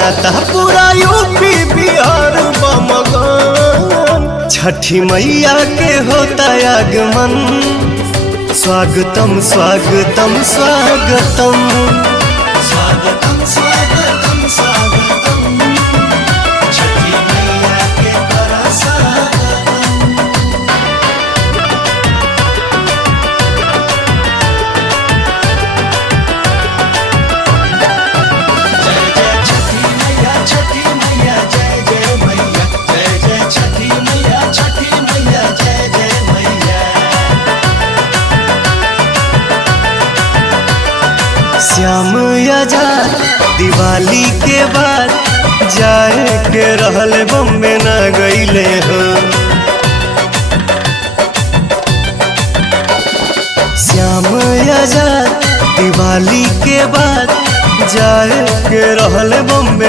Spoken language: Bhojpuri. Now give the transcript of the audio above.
नाता पूरा यूपी बिहार बमगन छठी मैया के होता आगमन। स्वागतम स्वागतम स्वागतम स्वागतम स्वागतम स्वागतम छठी मैया के करा स्वागतम। जय जय छठी मैया जय जय मैया जय जय छठी मैया जय जय मैया। श्याम आजाद दिवाली के बाद जाए के रहल बम्बे न गईले हो। श्याम आजाद दिवाली के बाद जाए के रहल बम्बे